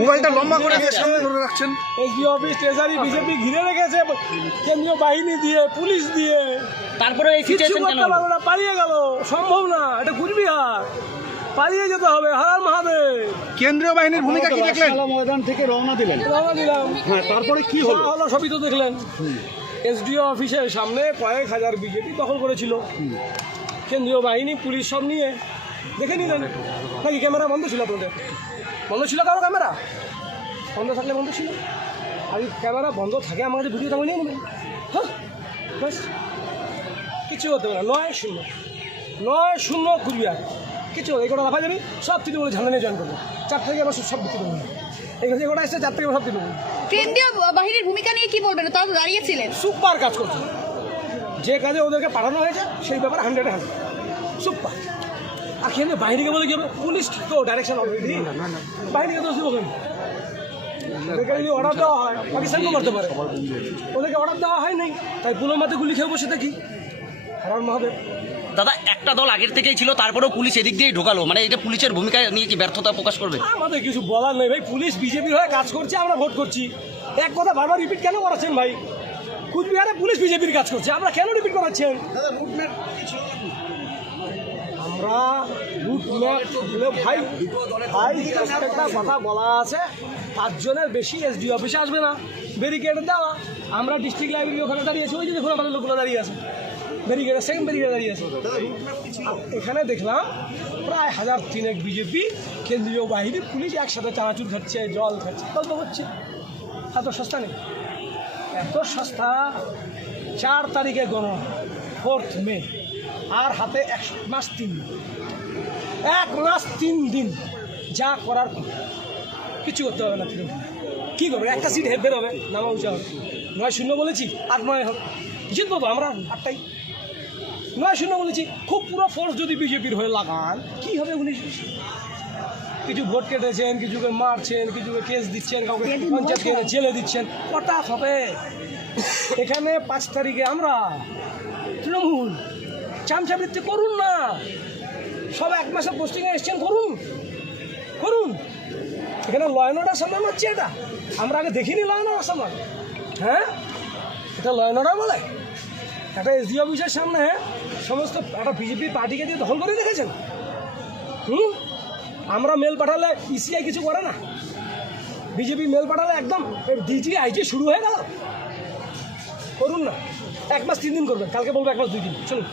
মোবাইলটা লম্বা করে দিয়ে সামনে ধরে রাখছেন। এসডি অফিস ট্রেজারি বিজেপি ঘিরে রেখেছে কেন্দ্রীয় বাহিনী দিয়ে, পুলিশ দিয়ে। তারপরে এই সিচুয়েশন কেন হলো? পালিয়ে গেল, সম্ভব না, এটা কুচবিহার, পালিয়ে যেতে হবে। হার মহাদেব। কেন্দ্রীয় বাহিনীর ভূমিকা কি দেখলেন? ময়দান থেকে রওনা দিলেন, দিলাম, হ্যাঁ, তারপরে কি হলো? হলো সবই তো দেখলেন। এসডিও অফিসের সামনে কয়েক হাজার বিজেপি দখল করেছিল, কেন্দ্রীয় বাহিনী পুলিশ সব নিয়ে। দেখে নিলেন নাকি? ক্যামেরা বন্ধ ছিল আপনাদের? বন্ধ ছিল কারো ক্যামেরা? বন্ধ থাকলে বন্ধ ছিল। আর ক্যামেরা বন্ধ থাকে, আমাদের ভিডিও তেমন নিয়ে নেবেন। হ্যাঁ, ব্যাস, কিছু হতে পারে না। 9-0, 9-0 কুচবিহার। কিছু এই কটা লাফা যাবি, সব তিনি বলে ঝান্ডা নিয়ে জয়েন করবো। 4 থেকে আবার সব দিতে দেবো। এখানে যে কটা এসছে 4 থেকে সব দিতে দেবো। কেন্দ্রীয় বাহিনীর ভূমিকা নিয়ে কি বলবেন? তারা তো দাঁড়িয়েছিলেন। সুপার কাজ করছে, যে কাজে ওদেরকে পাঠানো হয়েছে সেই ব্যাপারে 100-100 সুপার। আর কেন্দ্রীয় বাহিনীকে বলে কি হবে? পুলিশ তো ডাইরেকশন অলরেডি, বাহিনীকে দোষ দিব কেন? ওদেরকে যদি অর্ডার দেওয়া হয়, পাকিস্তানকেও মারতে পারে। ওদেরকে অর্ডার দেওয়া হয় নাই, তাই পুলওয়ামাতে গুলি খেয়ে বসে থাকি। হারান মহাদেব। দাদা, একটা দল আগের থেকেই ছিল, তারপরেও পুলিশ এদিক দিয়েই ঢোকালো, মানে এটা পুলিশের ভূমিকা নিয়ে কি ব্যর্থতা প্রকাশ করবে? আমাদের কিছু বলার নেই ভাই, পুলিশ বিজেপির হয়ে কাজ করছে, আমরা ভোট করছি। এক কথা বারবার রিপিট কেন করাচ্ছেন ভাই? কুচবিহারে পুলিশ বিজেপির কাজ করছে, আমরা কেন রিপিট করাচ্ছেন? আমরা রুট ম্যাপ ভাই একটা কথা বলা আছে, 5 জনের বেশি এসডি অফিসে আসবে না, ব্যারিকেড দেওয়া। আমরা ডিস্ট্রিক্ট লাইব্রেরি ওখানে দাঁড়িয়েছি, ওই যে দেখুন আমাদের লোকগুলো দাঁড়িয়ে আছে, ব্যারিকেডের সেকেন্ড ব্যারিকেডে দাঁড়িয়ে আছে। এখানে দেখলাম প্রায় 1000-3 বিজেপি, কেন্দ্রীয় বাহিনী, পুলিশ একসাথে চানাচুর খাচ্ছে, জল খাচ্ছে, গল্প হচ্ছে। এত সস্তা নেই, এত সস্তা। 4 তারিখে গণনা, 4 মে, আর হাতে 1 মাস 3 দিন, 1 মাস 3 দিন। যা করার কিছু করতে হবে না। কী করবে? একটা সিট হের হবে, নামা উঁচা হবে। 9-0 বলেছি, 8-9 হবে, জিতবো তো আমরা 8টাই। 9-0 বলেছি। খুব পুরো ফোর্স যদি বিজেপির হয়ে লাগান, কি হবে? 19-20। কিছু ভোট কেটেছেন, কিছুকে মারছেন, কিছুকে কেস দিচ্ছেন, কাউকে পঞ্চায়েত কেটে জেলে দিচ্ছেন, হঠাৎ হবে। এখানে 5 তারিখে আমরা তৃণমূল চামচাবৃত্তি করুন না, সব 1 মাসের পোস্টিংয়ে এসছেন, করুন করুন। এখানে ল অ্যান্ড অর্ডার সামনে হচ্ছে, এটা আমরা আগে দেখিনি। ল অ্যান্ড অর্ডার সামনে, হ্যাঁ, এটা ল অ্যান্ড অর্ডার বলে? একটা এসডি অফিসের সামনে সমস্ত একটা বিজেপি পার্টিকে দিয়ে দখল করে রেখেছেন। আমরা মেল পাঠালে ইসিআই কিছু করে না, বিজেপি মেল পাঠালে একদম ডিজি আইজি শুরু হয়ে গেল। করুন না, 1 মাস 3 দিন করবেন, কালকে বলবো 1 মাস 2 দিন। চলুন।